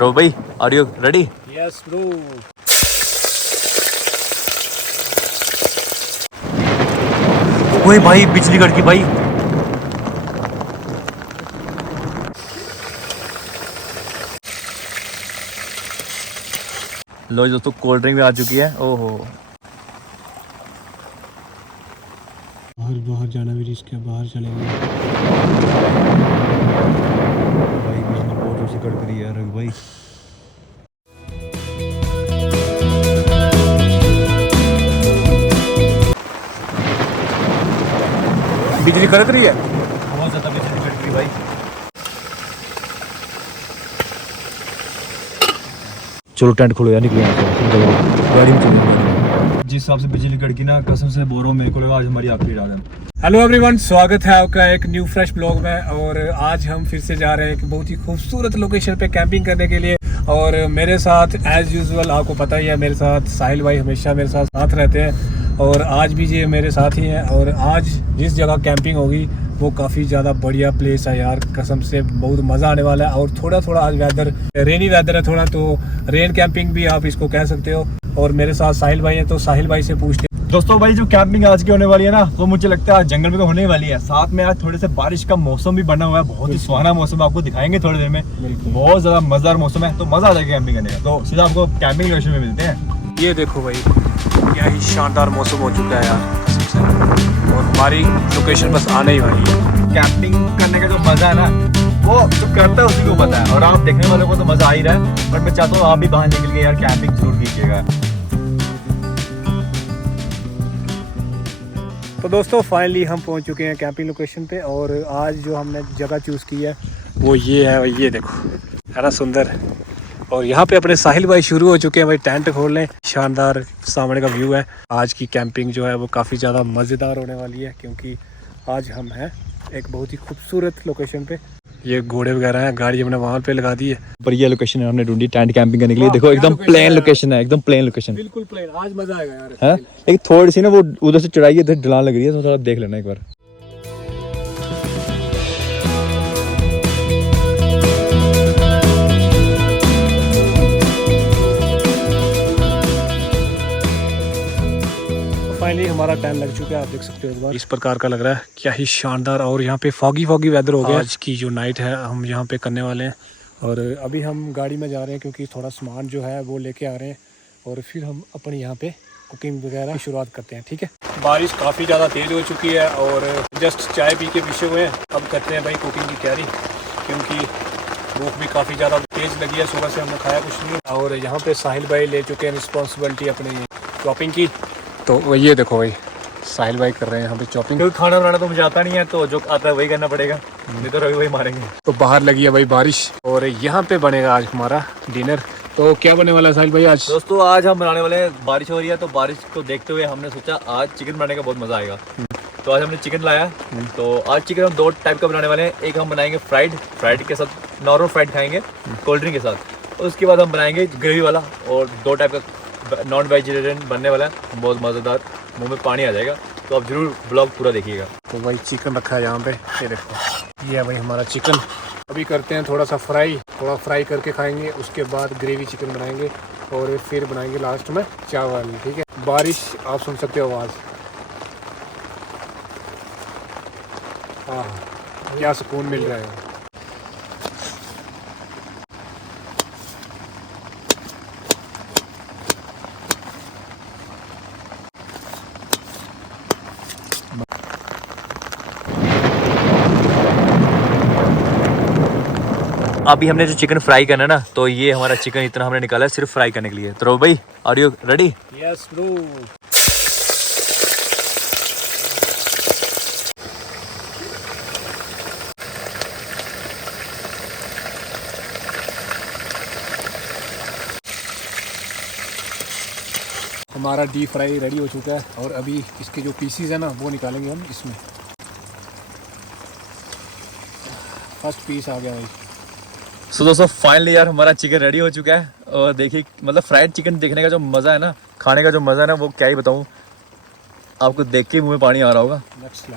ध्रुव भाई, are you ready? Yes bro. ओए भाई, बिजली कड़की भाई। लो दोस्तों, कोल्ड ड्रिंक भी आ चुकी है। ओहो, बाहर जाना भी रिस्क है, बाहर चलेंगे। भाई बिजली बहुत जोर से कड़क रही है रवि भाई। बिजली कड़क रही है, बहुत ज्यादा बिजली कड़क रही भाई। चलो टेंट खोलो यार, निकलो यहाँ से, गाड़ी में चलो। जिस हिसाब से बिजली कड़की ना, कसम से बोल रहा हूं, मेरे को लगा आज हमारी आखिरी रात है। हेलो एवरीवन, स्वागत है आपका एक न्यू फ्रेश ब्लॉग में। और आज हम फिर से जा रहे हैं एक बहुत ही खूबसूरत लोकेशन पे कैंपिंग करने के लिए। और मेरे साथ एज यूजुअल, आपको पता ही है, मेरे साथ साहिल भाई हमेशा मेरे साथ रहते हैं और आज भी ये मेरे साथ ही हैं। और आज जिस जगह कैंपिंग होगी वो काफ़ी ज़्यादा बढ़िया प्लेस है यार, कसम से बहुत मज़ा आने वाला है। और थोड़ा आज वेदर रेनी वेदर है थोड़ा, तो रेन कैंपिंग भी आप इसको कह सकते हो। और मेरे साथ साहिल भाई हैं, तो साहिल भाई से पूछते हैं। दोस्तों भाई, जो कैंपिंग आज की होने वाली है ना, वो मुझे लगता है आज जंगल में तो होने वाली है। साथ में आज थोड़े से बारिश का मौसम भी बना हुआ है, बहुत ही सुहाना मौसम, आपको दिखाएंगे थोड़ी देर में। बहुत ज्यादा मजेदार मौसम है, तो मजा आ जाएगा कैंपिंग करने का। तो सीधा आपको कैंपिंग लोकेशन में मिलते हैं। ये देखो भाई, क्या ही शानदार मौसम हो चुका है यार, कसम से। और हमारी लोकेशन बस आने ही वाली है। कैंपिंग करने का जो मजा है ना, वो जो करता है उसी को पता है। और आप देखने वालों को तो मजा आ ही रहा है, बट मैं चाहता हूँ आप भी बाहर निकल के यार कैंपिंग जरूर कीजिएगा। तो दोस्तों फाइनली हम पहुंच चुके हैं कैंपिंग लोकेशन पे। और आज जो हमने जगह चूज़ की है वो ये है, ये देखो, है ना सुंदर। और यहाँ पे अपने साहिल भाई शुरू हो चुके हैं भाई, टेंट खोल लें। शानदार सामने का व्यू है। आज की कैंपिंग जो है वो काफ़ी ज़्यादा मज़ेदार होने वाली है, क्योंकि आज हम हैं एक बहुत ही खूबसूरत लोकेशन पे। ये घोड़े वगैरह हैं, गाड़ी हमने वहाँ पे लगा दी है। बढ़िया लोकेशन है हमने ढूंढी टेंट कैंपिंग करने के लिए। देखो एकदम प्लेन लोकेशन है, एकदम प्लेन लोकेशन, बिल्कुल प्लेन। आज मज़ा आएगा यार है। एक थोड़ी सी ना वो उधर से चढ़ाई है, इधर ढलान लग रही है, तो थोड़ा देख लेना एक बार। फाइनली हमारा टाइम लग चुका है, आप देख सकते हो एक बार। इस प्रकार का लग रहा है, क्या ही शानदार। और यहाँ पे फॉगी वेदर हो गया। आज की जो नाइट है हम यहाँ पे करने वाले हैं। और अभी हम गाड़ी में जा रहे हैं, क्योंकि थोड़ा सामान जो है वो लेके आ रहे हैं। और फिर हम अपनी यहाँ पे कुकिंग वगैरह की शुरुआत करते हैं, ठीक है। बारिश काफ़ी ज़्यादा तेज़ हो चुकी है और जस्ट चाय पी के पीछे हुए हैं। अब करते हैं भाई कुकिंग की तैयारी, क्योंकि भूख भी काफ़ी ज़्यादा तेज़ लगी है। सुबह से हमने खाया कुछ नहीं। और यहाँ पे साहिल भाई ले चुके हैं रिस्पॉन्सिबिलिटी अपनी चॉपिंग की। तो ये देखो भाई, साहिल भाई कर रहे हैं यहाँ पे चॉपिंग। क्योंकि खाना बनाना तो मुझे आता नहीं है, तो जो आता है वही करना पड़ेगा, नहीं तो रवि वही मारेंगे। तो बाहर लगी है भाई बारिश, और यहाँ पे बनेगा आज हमारा डिनर। तो क्या बनने वाला है साहिल भाई आज? दोस्तों आज हम बनाने वाले हैं, बारिश हो रही है तो बारिश को देखते हुए हमने सोचा आज चिकन बनाने का बहुत मज़ा आएगा। तो आज हमने चिकन लाया। तो आज चिकन हम 2 टाइप का बनाने वाले हैं। एक हम बनाएंगे फ्राइड के साथ, नॉर्मल फ्राइड खाएंगे कोल्ड ड्रिंक के साथ। उसके बाद हम बनाएंगे ग्रेवी वाला, और 2 टाइप का नॉन वेजिटेरियन बनने वाला है, बहुत मज़ेदार, मुंह में पानी आ जाएगा। तो आप जरूर ब्लॉग पूरा देखिएगा। तो भाई चिकन रखा है यहाँ पे, ये देखो, ये है भाई हमारा चिकन। अभी करते हैं थोड़ा सा थोड़ा फ्राई करके खाएंगे। उसके बाद ग्रेवी चिकन बनाएंगे और फिर बनाएंगे लास्ट में चावल, ठीक है। बारिश आप सुन सकते हो आवाज़, हाँ क्या सुकून मिल रहा है। अभी हमने जो चिकन फ्राई करना है ना, तो ये हमारा चिकन इतना हमने निकाला है सिर्फ फ्राई करने के लिए। तो भाई, are you ready? Yes bro. हमारा डीप फ्राई रेडी हो चुका है, और अभी इसके जो पीसीज है ना वो निकालेंगे हम इसमें। फर्स्ट पीस आ गया भाई। सो दोस्तों फाइनली यार हमारा चिकन रेडी हो चुका है। और देखिए, मतलब फ्राइड चिकन देखने का जो मज़ा है ना, खाने का जो मज़ा है ना, वो क्या ही बताऊँ आपको, देख के मुंह में पानी आ रहा होगा।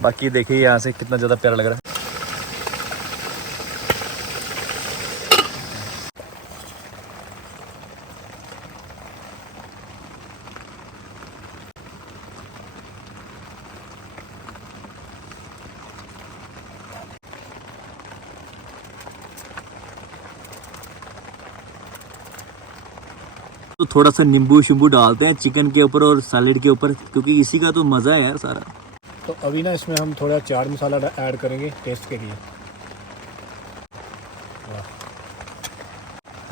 बाकी देखिए यहाँ से कितना ज़्यादा प्यारा लग रहा है। तो थोड़ा सा नींबू शिम्बू डालते हैं चिकन के ऊपर और सैलेड के ऊपर, क्योंकि इसी का तो मज़ा है यार सारा। तो अभी ना इसमें हम थोड़ा चाट मसाला ऐड करेंगे टेस्ट के लिए।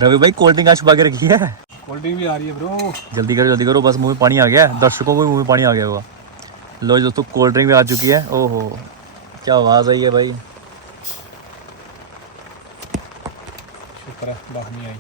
रवि भाई कोल्ड ड्रिंक आज छुपा के रखी है। कोल्ड ड्रिंक भी आ रही है ब्रो। जल्दी करो बस मुंह में पानी आ गया है, दर्शकों को भी मुंह में पानी आ गया होगा। लो जी दोस्तों कोल्ड ड्रिंक भी आ चुकी है। ओहो क्या आवाज़ आई है भाई। शुक्र है बाहर नहीं आई।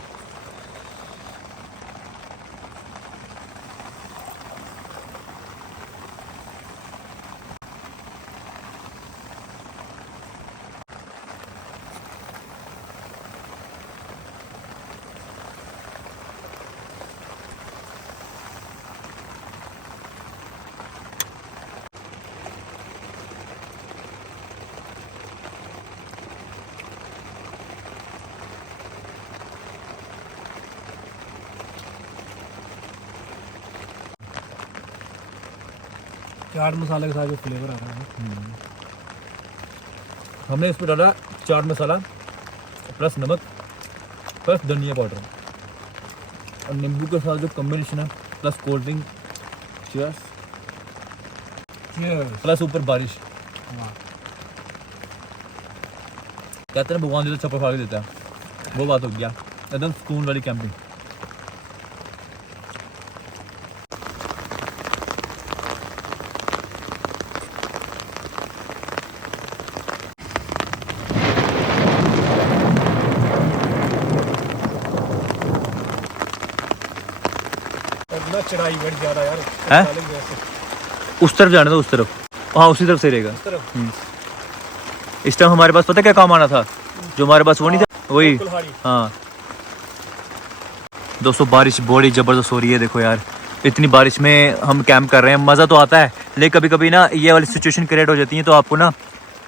चाट मसाले के साथ जो फ्लेवर आ रहा है। हमने इस पर डाला चाट मसाला प्लस नमक प्लस धनिया पाउडर और नींबू के साथ जो कॉम्बिनेशन है plus cold drink cheers plus ऊपर बारिश। कहते हैं भगवान जो छप्पर फाड़ के देता है, वो बात हो गया एकदम सुकून वाली कैंपिंग। ना चढ़ाई बढ़ ज़्यादा यार है? डालेंगे ऐसे। उस तरफ जाने दो, उस तरफ, हाँ उसी तरफ से रहेगा। इस तरफ इस टाइम हमारे पास पता है क्या काम आना था, जो हमारे पास वो नहीं था वही। कुल्हाड़ी। हाँ दोस्तों बारिश बड़ी ज़बरदस्त हो रही है, देखो यार इतनी बारिश में हम कैंप कर रहे हैं। मज़ा तो आता है लेकिन कभी कभी ना ये वाली सिचुएशन क्रिएट हो जाती है तो आपको ना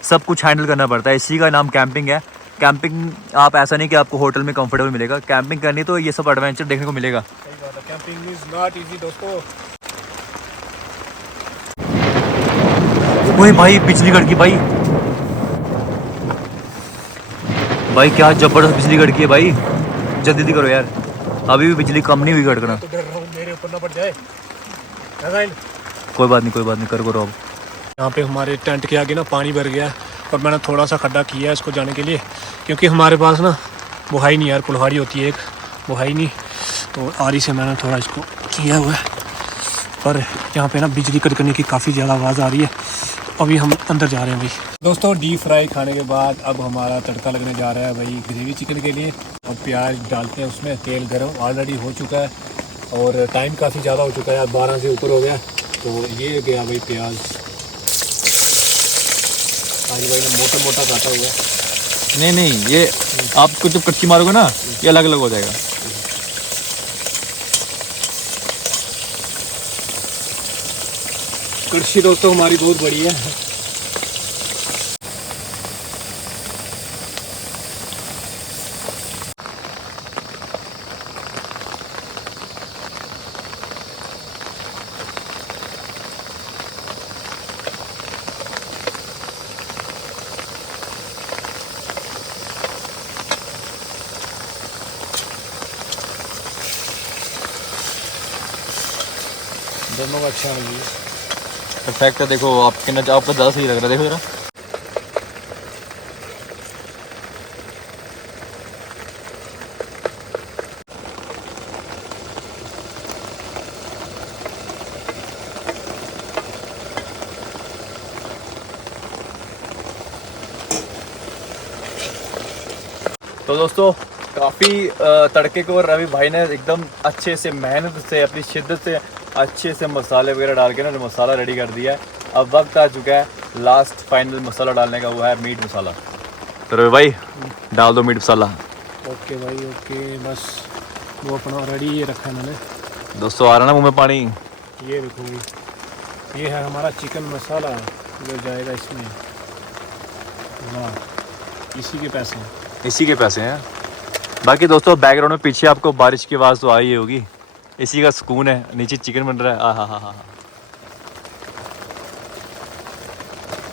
सब कुछ हैंडल करना पड़ता है। इसी का नाम कैंपिंग है। कैंपिंग आप ऐसा नहीं कि आपको होटल में कंफर्टेबल मिलेगा, कैंपिंग करनी तो ये सब एडवेंचर देखने को मिलेगा। सही बात है, कैंपिंग इज नॉट इजी दोस्तों। ओए भाई बिजली कड़की भाई, भाई क्या जबरदस्त बिजली कड़की है भाई, जल्दी करो यार, अभी भी बिजली कम नहीं हुई कड़कना। तो डर रहा हूँ मेरे ऊपर ना पड़ जाए। नाज़ाइल कोई बात नहीं करो अब। यहाँ पे हमारे टेंट के आगे ना पानी भर गया है और मैंने थोड़ा सा खड्डा किया है इसको जाने के लिए, क्योंकि हमारे पास ना वो है ही नहीं यार, कुल्हाड़ी होती है एक, वो है ही नहीं, तो आरी से मैंने थोड़ा इसको किया हुआ है। पर यहाँ पे ना बिजली कड़कने की काफ़ी ज़्यादा आवाज़ आ रही है, तो अभी हम अंदर जा रहे हैं भाई। दोस्तों डीप फ्राई खाने के बाद अब हमारा तड़का लगने जा रहा है भाई ग्रेवी चिकन के लिए, और प्याज डालते हैं उसमें। तेल गर्म ऑलरेडी हो चुका है और टाइम काफ़ी ज़्यादा हो चुका है, 12 से ऊपर हो गया। तो ये गया भाई प्याज, आज भाई ने मोटा मोटा काटा हुआ है। नहीं ये आपको जब कच्ची मारोगे ना ये अलग अलग हो जाएगा। कड़छी दोस्तों हमारी बहुत बड़ी है। दोनों का अच्छा है। परफेक्ट है, देखो आपके ना आपका ज़्यादा सही लग रहा है, देखो जरा। तो दोस्तों काफ़ी तड़के को रवि भाई ने एकदम अच्छे से मेहनत से अपनी शिद्दत से अच्छे से मसाले वगैरह डाल के ना मसाला रेडी कर दिया है। अब वक्त आ चुका है लास्ट फाइनल मसाला डालने का, वो है मीट मसाला। तो रवि भाई डाल दो मीट मसाला। ओके भाई ओके, बस वो अपना रेडी रखा है मैंने। दोस्तों आ रहा ना मुँह में पानी। ये देखो ये है हमारा चिकन मसाला जो जाएगा इसमें। वाह इसी के पैसे हैं। इसी के पैसे हैं। बाकी दोस्तों बैकग्राउंड में पीछे आपको बारिश की आवाज़ तो आई ही होगी, इसी का सुकून है। नीचे चिकन बन रहा है, हाँ।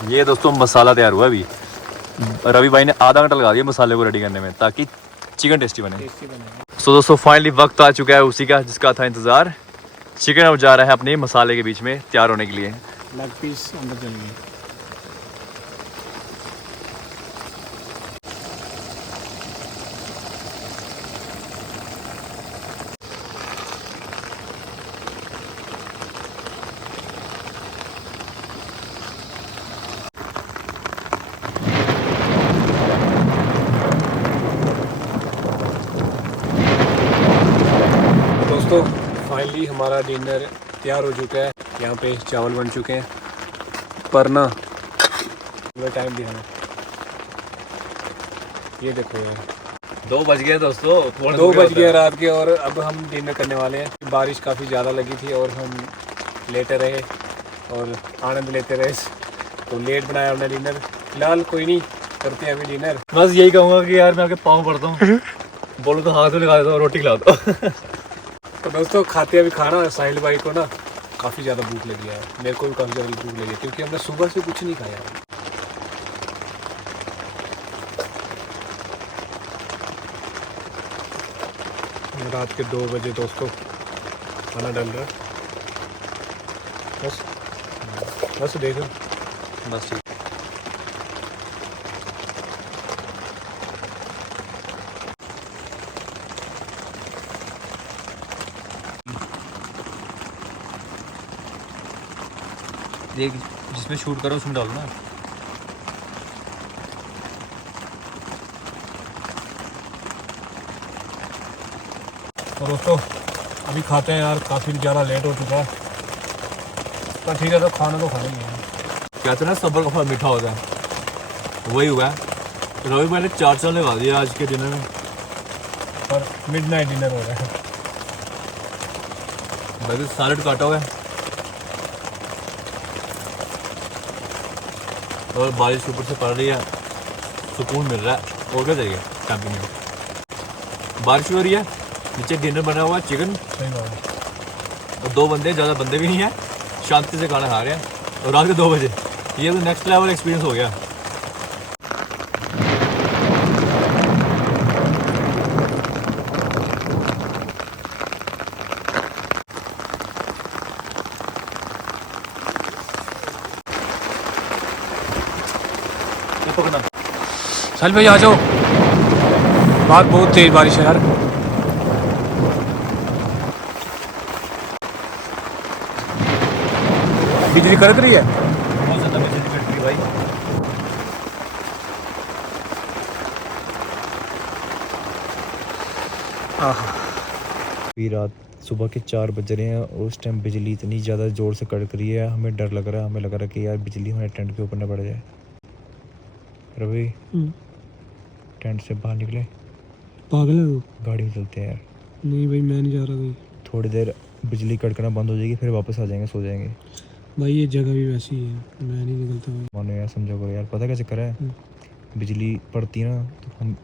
ये दोस्तों मसाला तैयार हुआ अभी। रवि भाई ने आधा घंटा लगा दिया मसाले को रेडी करने में ताकि चिकन टेस्टी बने। सो दोस्तों फाइनली वक्त आ चुका है उसी का जिसका था इंतज़ार। चिकन अब जा रहा है अपने मसाले के बीच में तैयार होने के लिए। लेग पीस अंदर चलेंगे। दोस्तों फाइनली हमारा डिनर तैयार हो चुका है। यहाँ पे चावल बन चुके हैं पर ना टाइम भी है। ये देखो यार 2 बज गए दोस्तों, 2 बज गए रात के और अब हम डिनर करने वाले हैं। बारिश काफ़ी ज़्यादा लगी थी और हम लेटे रहे और आनंद लेते रहे, तो लेट बनाया हमने डिनर। फिलहाल कोई नहीं, करते हैं अभी डिनर। बस यही कहूँगा कि यार मैं आपके पाँव पड़ता हूँ, बोलो तो हाथ में लगा देता हूँ, रोटी खिला दो। तो दोस्तों खाते अभी खाना। साहिल भाई को ना काफ़ी ज़्यादा भूख लगी है, मेरे को भी काफ़ी ज़्यादा भूख लगी है क्योंकि हमने सुबह से कुछ नहीं खाया। रात के 2 बजे दोस्तों खाना डल रहा है। बस देखो, बस ठीक। देख जिसमें शूट करो उसमें डालो ना। तो दोस्तों अभी खाते हैं यार, काफ़ी ज़्यादा लेट हो चुका है, पर ठीक है तो खाना तो खाना ही है। कहते ना सब्र का फल मीठा होता है, वही हुआ है। रवि भाई ने 4 लगा दिया आज के डिनर में, पर मिडनाइट डिनर हो रहा है। बाकी सैलड काटा हुआ है और बारिश ऊपर से पड़ रही है, सुकून मिल रहा है। और क्या चाहिए कैंपिंग में। बारिश हो रही है, नीचे डिनर बना हुआ है चिकन, सही बात है। और 2 बंदे, ज़्यादा बंदे भी नहीं हैं, शांति से खाना खा रहे हैं और रात के 2 बजे। ये तो नेक्स्ट लेवल एक्सपीरियंस हो गया। पकड़ना साहिल भाई आ जाओ, बात बहुत तेज बारिश है यार। बिजली कड़क रही है, बहुत ज़्यादा बिजली कट रही है भाई। अभी रात सुबह के 4 बज रहे हैं और उस टाइम बिजली इतनी ज़्यादा ज़ोर से कड़क रही है, हमें डर लग रहा है। हमें लग रहा है कि यार बिजली हमारे टेंट के ऊपर न पड़ जाए। रवि टेंट से बाहर निकले, पागल है तू? गाड़ी में चलते हैं यार। नहीं भाई मैं नहीं जा रहा भाई। थोड़ी देर बिजली कड़कना बंद हो जाएगी, फिर वापस आ जाएंगे, सो जाएंगे। भाई ये जगह भी वैसी है, मैं नहीं निकलता भाई। मानो यार, समझो करो यार, पता क्या चक्कर है। बिजली पड़ती है ना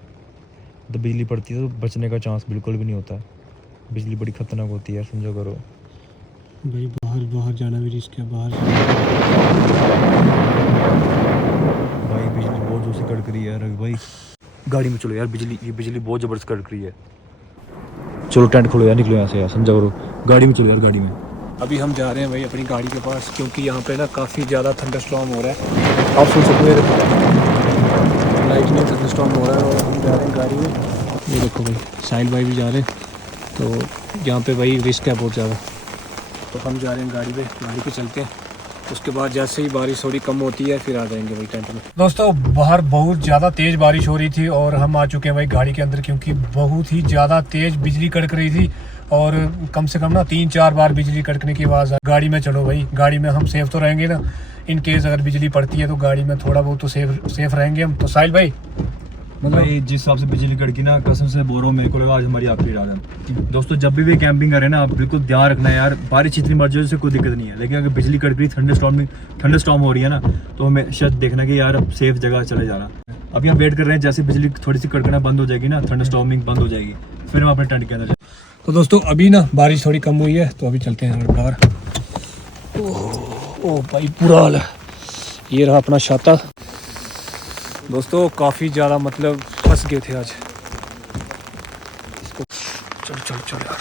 तो बिजली पड़ती है तो बचने का चांस बिल्कुल भी नहीं होता। बिजली बड़ी खतरनाक होती है यार, समझो करो। भाई बाहर जाना भी रिस्क है। बाहर भाई बिजली बहुत जोर से कड़क रही है यार। भाई गाड़ी में चलो यार, ये बिजली बहुत ज़बरदस्त कड़क रही है। चलो टेंट खोलो यार, निकलो यहाँ से यार, समझा करो। गाड़ी में चलो यार, गाड़ी में। अभी हम जा रहे हैं भाई अपनी गाड़ी के पास, क्योंकि यहाँ पे ना काफ़ी ज़्यादा थंडरस्टॉर्म हो रहा है। आप सुन सकते हो लाइटनिंग, थंडरस्टॉर्म हो रहा है और हम जा रहे हैं गाड़ी में। ये देखो भाई साहिल भाई भी जा रहे हैं, तो यहाँ पे भाई रिस्क है बहुत ज़्यादा, तो हम जा रहे हैं गाड़ी पे चलते हैं। उसके बाद जैसे ही बारिश थोड़ी कम होती है फिर आ जाएंगे भाई टेंट में। दोस्तों बाहर बहुत ज़्यादा तेज़ बारिश हो रही थी और हम आ चुके हैं भाई गाड़ी के अंदर, क्योंकि बहुत ही ज़्यादा तेज़ बिजली कड़क रही थी और कम से कम ना 3-4 बार बिजली कड़कने की आवाज़ आई। गाड़ी में चलो भाई, गाड़ी में हम सेफ तो रहेंगे ना, इन केस अगर बिजली पड़ती है तो गाड़ी में थोड़ा बहुत तो सेफ रहेंगे हम। तो साहिल भाई भाई जिस हिसाब से बिजली कड़की ना, कसम से बोल रहा हूँ, मेरे को लगा आज हमारी आखिरी रात है। दोस्तों जब भी कैंपिंग करें ना, आप बिल्कुल ध्यान रखना है यार। बारिश इतनी मर्जी से कोई दिक्कत नहीं है, लेकिन अगर बिजली कड़क रही, थंडरस्टॉर्म हो रही है ना, तो हमें शायद देखना कि यार अब सेफ जगह चले जाना। अभी हम वेट कर रहे हैं, जैसे बिजली थोड़ी सी कड़कना बंद हो जाएगी ना, थंडरस्टॉर्मिंग बंद हो जाएगी, फिर हम अपने टेंट के अंदर। तो दोस्तों अभी ना बारिश थोड़ी कम हुई है, तो अभी चलते हैं बाहर। ओह भाई बुरा हाल है। ये रहा अपना छाता। दोस्तों काफ़ी ज़्यादा मतलब फंस गए थे आज। चलो चलो चलो यार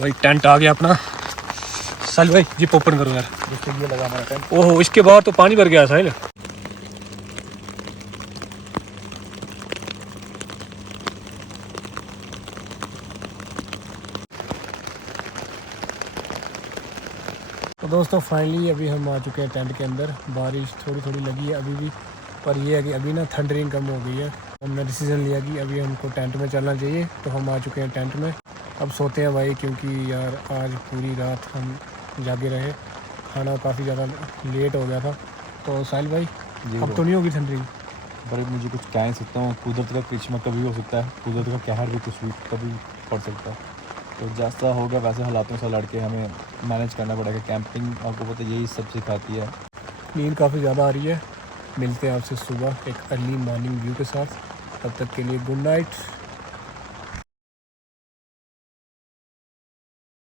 भाई, टेंट आ गया अपना। साहिल भाई जिप ओपन करो यार। जिससे ये लगा हमारा टेंट। ओहो, इसके बाद तो पानी भर गया साहिल। तो दोस्तों फाइनली अभी हम आ चुके हैं टेंट के अंदर। बारिश थोड़ी थोड़ी लगी है अभी भी, पर ये है कि अभी ना थंडरिंग कम हो गई है। हमने डिसीज़न लिया कि अभी हमको टेंट में चलना चाहिए, तो हम आ चुके हैं टेंट में। अब सोते हैं भाई, क्योंकि यार आज पूरी रात हम जागे रहे, खाना काफ़ी ज़्यादा लेट हो गया था। तो साहिल भाई अब तो नहीं होगी थंडरिंग? पर मुझे कुछ कह नहीं सकता हूँ, कुदरत का करिश्मा कभी हो सकता है, कुदरत का कहर भी कुछ भी कभी पड़ सकता है। तो जैसा होगा वैसे हालातों से लड़के हमें मैनेज करना पड़ेगा। कैंपिंग आपको पता यही सब सिखाती है। नींद काफ़ी ज़्यादा आ रही है। मिलते हैं आपसे सुबह एक अर्ली मॉर्निंग व्यू के साथ। तब तक के लिए गुड नाइट।